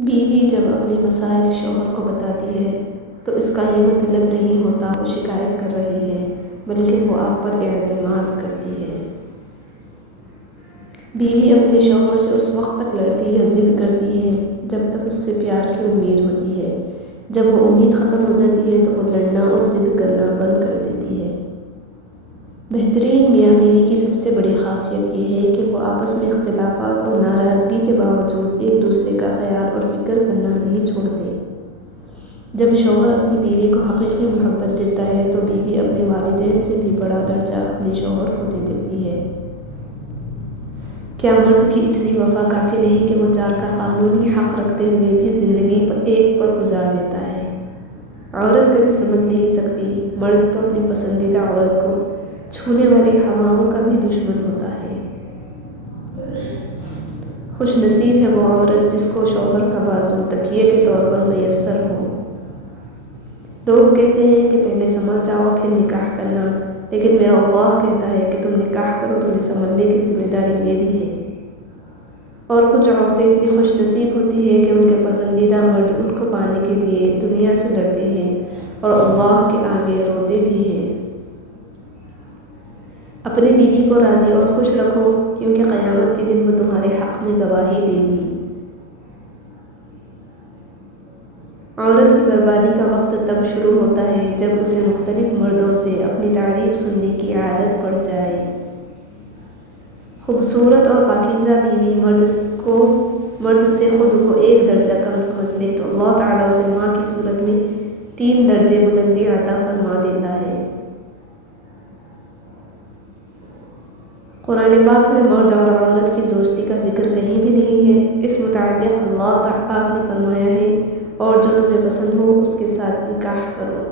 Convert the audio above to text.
بیوی جب اپنے مسائل شوہر کو بتاتی ہے تو اس کا یہ مطلب نہیں ہوتا وہ شکایت کر رہی ہے، بلکہ وہ آپ پر اعتماد کرتی ہے۔ بیوی اپنے شوہر سے اس وقت تک لڑتی یا ضد کرتی ہے جب تک اس سے پیار کی امید ہوتی ہے۔ جب وہ امید ختم ہو جاتی ہے تو وہ لڑنا اور ضد کرنا بند کر دیتی ہے۔ بہترین میاں بیوی کی سب سے بڑی خاصیت یہ ہے کہ وہ آپس میں اختلافات اور ناراضگی کے باوجود ایک دوسرے کا خیال اور فکر کرنا نہیں چھوڑتے۔ جب شوہر اپنی بیوی کو حقیقی محبت دیتا ہے تو بیوی اپنے والدین سے بھی بڑا درجہ اپنے شوہر کو دے دیتی ہے۔ کیا مرد کی اتنی وفا کافی نہیں کہ وہ 4 کا قانونی حق رکھتے ہوئے بھی زندگی ایک پر گزار دیتا ہے؟ عورت کبھی سمجھ نہیں سکتی، مرد تو اپنی پسندیدہ عورت کو چھونے والی ہواؤں کا بھی دشمن ہوتا ہے۔ خوش نصیب ہے وہ عورت جس کو شوہر کا بازو تکیے کے طور پر میسر ہو۔ لوگ کہتے ہیں کہ پہلے سمجھ جاؤ پھر نکاح کرنا، لیکن میرا اللہ کہتا ہے کہ تم نکاح کرو، تمہیں سمجھنے کی ذمہ داری میری ہے۔ اور کچھ عورتیں اتنی خوش نصیب ہوتی ہیں کہ ان کے پسندیدہ مرد ان کو پانے کے لیے دنیا سے لڑتے ہیں اور اللہ کے آگے روتے بھی ہیں۔ اپنے بیوی کو راضی اور خوش رکھو، کیونکہ قیامت کے دن وہ تمہارے حق میں گواہی دے گی۔ عورت کی بربادی کا وقت تب شروع ہوتا ہے جب اسے مختلف مردوں سے اپنی تعریف سننے کی عادت پڑ جائے۔ خوبصورت اور پاکیزہ بیوی مرد سے خود کو ایک درجہ کم سمجھ لے تو اللہ تعالیٰ اسے ماں کی صورت میں 3 درجے بلندی عطا فرما دیتا ہے۔ قرآن پاک میں مرد اور عورت کی دوستی کا ذکر کہیں بھی نہیں ہے۔ اس متعلق اللہ پاک نے فرمایا ہے، اور جو تمہیں پسند ہو اس کے ساتھ نکاح کرو۔